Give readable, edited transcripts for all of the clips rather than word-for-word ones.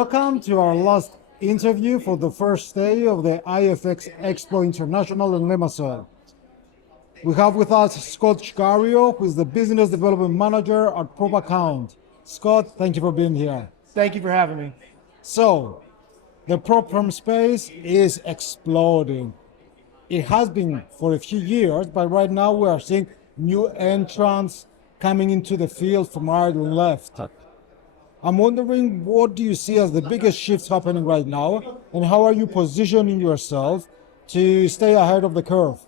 Welcome to our last interview for the first day of the IFX Expo International in Limassol. We have with us Scott Chiriaco, who is the Business Development Manager at PropAccount. Scott, thank you for being here. Thank you for having me. So, the prop firm space is exploding. It has been for a few years, but right now we are seeing new entrants coming into the field from right and left. I'm wondering, what do you see as the biggest shifts happening right now, and how are you positioning yourself to stay ahead of the curve?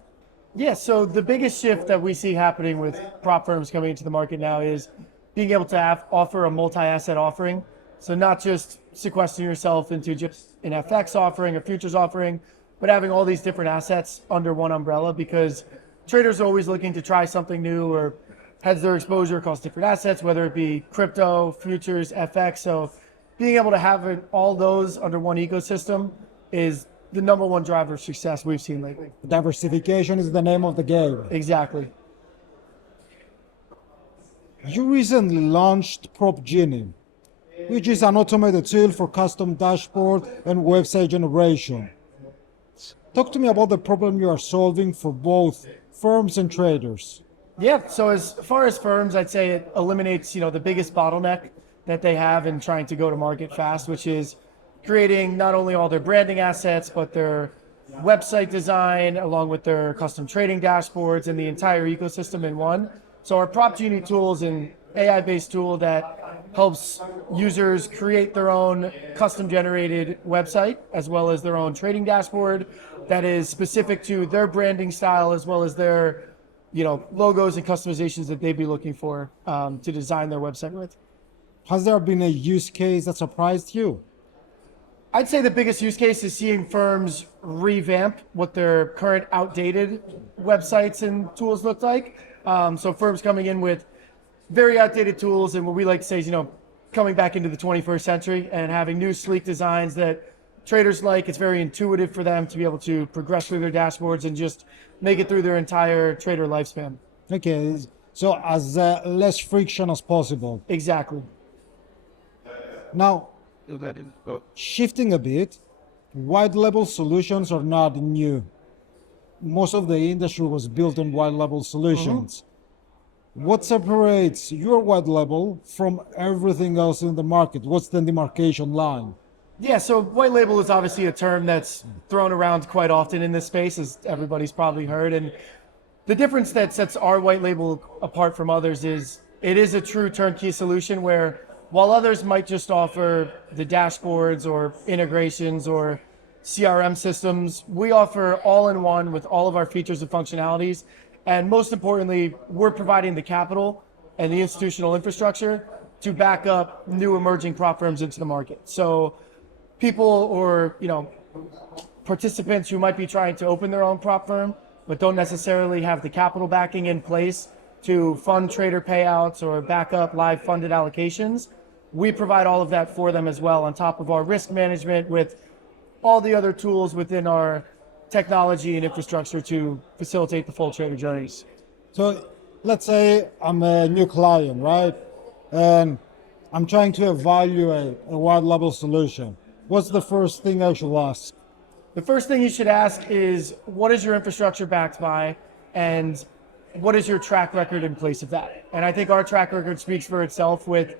Yeah, so the biggest shift that we see happening with prop firms coming into the market now is being able to offer a multi-asset offering. So not just sequestering yourself into just an FX offering, a futures offering, but having all these different assets under one umbrella, because traders are always looking to try something new or hedge their exposure across different assets, whether it be crypto, futures, FX. So being able to have all those under one ecosystem is the number one driver of success we've seen lately. Diversification is the name of the game. Exactly. You recently launched PropGenie, which is an automated tool for custom dashboard and website generation. Talk to me about the problem you are solving for both firms and traders. Yeah, so as far as firms, I'd say it eliminates, the biggest bottleneck that they have in trying to go to market fast, which is creating not only all their branding assets, but their website design, along with their custom trading dashboards and the entire ecosystem in one. So our PropGenie tool is an AI-based tool that helps users create their own custom-generated website, as well as their own trading dashboard that is specific to their branding style, as well as their logos and customizations that they'd be looking for to design their website with. Has there been a use case that surprised you? I'd say the biggest use case is seeing firms revamp what their current outdated websites and tools look like. So firms coming in with very outdated tools, and what we like to say is, coming back into the 21st century and having new sleek designs that traders like. It's very intuitive for them to be able to progress through their dashboards and just make it through their entire trader lifespan. Okay, so as less friction as possible. Exactly. Now, shifting a bit, white label solutions are not new. Most of the industry was built on white label solutions. What separates your white label from everything else in the market? What's the demarcation line? Yeah, so white label is obviously a term that's thrown around quite often in this space, as everybody's probably heard. And the difference that sets our white label apart from others is it is a true turnkey solution where, while others might just offer the dashboards or integrations or CRM systems, we offer all-in-one with all of our features and functionalities. And most importantly, we're providing the capital and the institutional infrastructure to back up new emerging prop firms into the market. So people or participants who might be trying to open their own prop firm but don't necessarily have the capital backing in place to fund trader payouts or back up live funded allocations, we provide all of that for them as well, on top of our risk management with all the other tools within our technology and infrastructure to facilitate the full trader journeys. So let's say I'm a new client, right? And I'm trying to evaluate a white label solution. What's the first thing I should ask? The first thing you should ask is, what is your infrastructure backed by, and what is your track record in place of that? And I think our track record speaks for itself with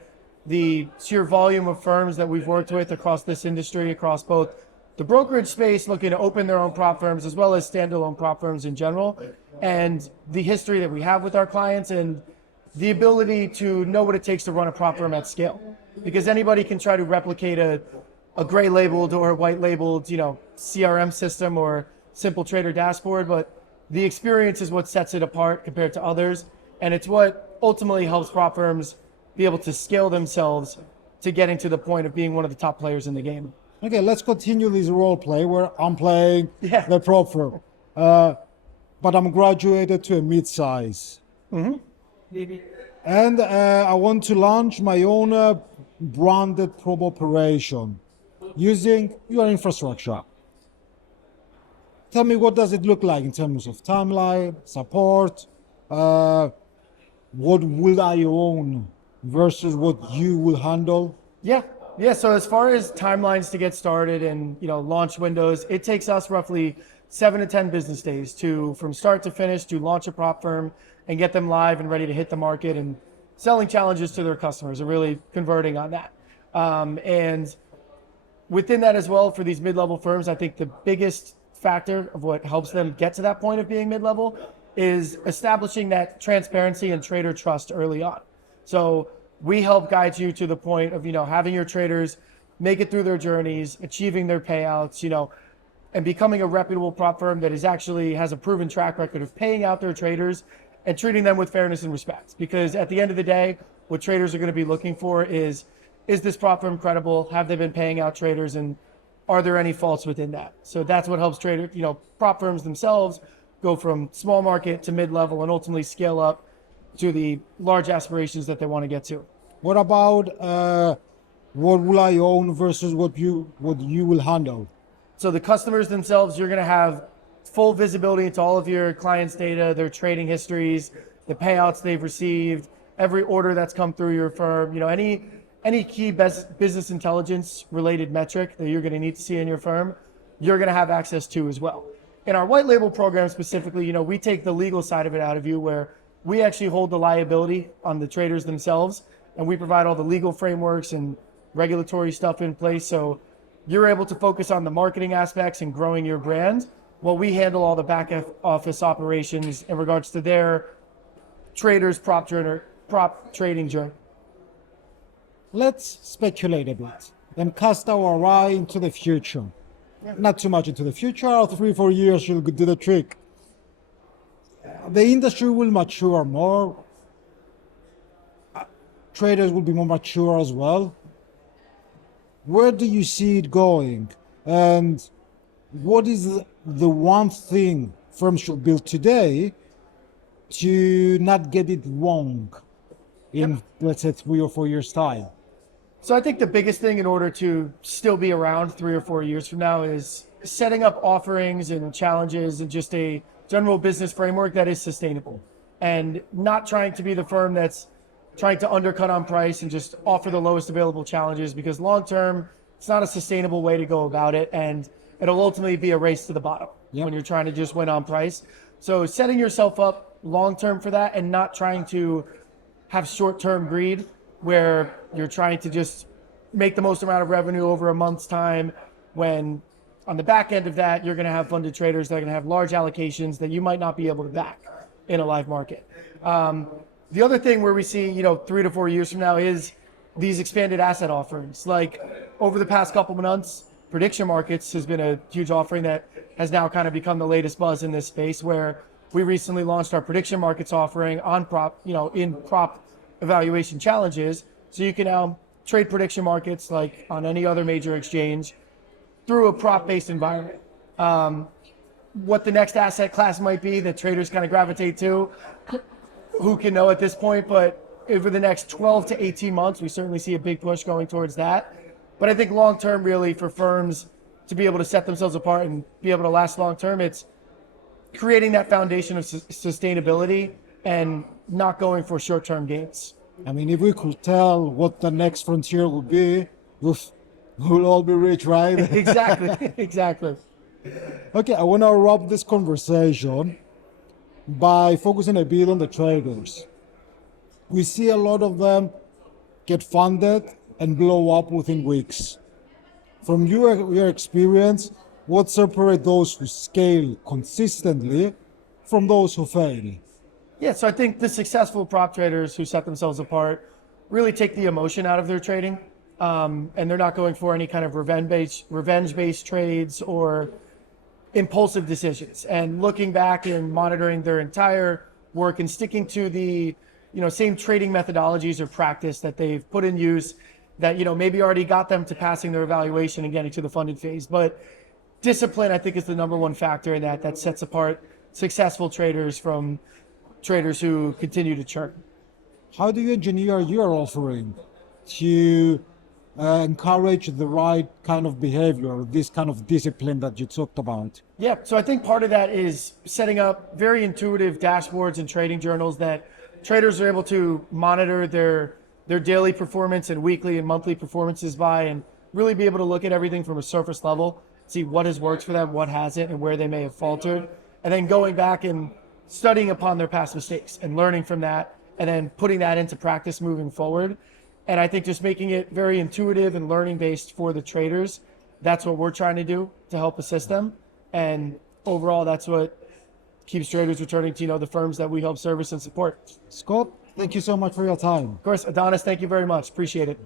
the sheer volume of firms that we've worked with across this industry, across both the brokerage space looking to open their own prop firms, as well as standalone prop firms in general, and the history that we have with our clients and the ability to know what it takes to run a prop firm at scale. Because anybody can try to replicate a gray labeled or white labeled, CRM system or simple trader dashboard, but the experience is what sets it apart compared to others. And it's what ultimately helps prop firms be able to scale themselves to getting to the point of being one of the top players in the game. Okay, let's continue this role play where I'm playing the prop firm, but I'm graduated to a mid-size. And I want to launch my own branded prop operation using your infrastructure. Tell me, what does it look like in terms of timeline, support, what will I own versus what you will handle? Yeah, Yeah, so as far as timelines to get started and launch windows, it takes us roughly 7 to 10 business days to from start to finish to launch a prop firm and get them live and ready to hit the market and selling challenges to their customers and really converting on that. And within that as well, for these mid-level firms, I think the biggest factor of what helps them get to that point of being mid-level is establishing that transparency and trader trust early on. So we help guide you to the point of, having your traders make it through their journeys, achieving their payouts, and becoming a reputable prop firm that has a proven track record of paying out their traders and treating them with fairness and respect. Because at the end of the day, what traders are going to be looking for is this prop firm credible? Have they been paying out traders? And are there any faults within that? So that's what helps prop firms themselves go from small market to mid-level and ultimately scale up to the large aspirations that they want to get to. What about what will I own versus what you will handle? So the customers themselves, you're going to have full visibility into all of your clients' data, their trading histories, the payouts they've received, every order that's come through your firm, any key business intelligence related metric that you're going to need to see in your firm, you're going to have access to as well. In our white label program specifically, we take the legal side of it out of you, where we actually hold the liability on the traders themselves, and we provide all the legal frameworks and regulatory stuff in place. So you're able to focus on the marketing aspects and growing your brand, while we handle all the back office operations in regards to their traders' prop trading journey. Let's speculate a bit and cast our eye into the future. Not too much into the future, 3-4 years you'll do the trick. The industry will mature more. Traders will be more mature as well. Where do you see it going? And what is the one thing firms should build today to not get it wrong in, let's say, 3 or 4 years' time? So I think the biggest thing in order to still be around 3 or 4 years from now is setting up offerings and challenges and just a general business framework that is sustainable, and not trying to be the firm that's trying to undercut on price and just offer the lowest available challenges, because long term, it's not a sustainable way to go about it, and it'll ultimately be a race to the bottom when you're trying to just win on price. So setting yourself up long term for that, and not trying to have short term greed where you're trying to just make the most amount of revenue over a month's time, when on the back end of that, you're going to have funded traders that are going to have large allocations that you might not be able to back in a live market. The other thing where we see, 3 to 4 years from now is these expanded asset offerings. Like over the past couple of months, prediction markets has been a huge offering that has now kind of become the latest buzz in this space, where we recently launched our prediction markets offering on prop, in prop evaluation challenges. So you can now trade prediction markets like on any other major exchange through a prop-based environment. What the next asset class might be that traders kind of gravitate to, who can know at this point, but over the next 12 to 18 months, we certainly see a big push going towards that. But I think long-term, really, for firms to be able to set themselves apart and be able to last long-term, it's creating that foundation of sustainability and not going for short-term gains. I mean, if we could tell what the next frontier would be, we'll all be rich, right? Exactly, exactly. Okay, I want to wrap this conversation by focusing a bit on the traders. We see a lot of them get funded and blow up within weeks. From your experience, what separates those who scale consistently from those who fail? Yeah, so I think the successful prop traders who set themselves apart really take the emotion out of their trading, and they're not going for any kind of revenge-based trades or impulsive decisions. And looking back and monitoring their entire work and sticking to the same trading methodologies or practice that they've put in use, that maybe already got them to passing their evaluation and getting to the funded phase. But discipline, I think, is the number one factor in that sets apart successful traders from traders who continue to churn. How do you engineer your offering to encourage the right kind of behavior, this kind of discipline that you talked about? Yeah, so I think part of that is setting up very intuitive dashboards and trading journals that traders are able to monitor their their daily performance and weekly and monthly performances by, and really be able to look at everything from a surface level, see what has worked for them, what hasn't, and where they may have faltered, and then going back and studying upon their past mistakes and learning from that, and then putting that into practice moving forward. And I think just making it very intuitive and learning based for the traders, that's what we're trying to do to help assist them. And overall, that's what keeps traders returning to, the firms that we help service and support. Scott, thank you so much for your time. Of course, Adonis, thank you very much. Appreciate it.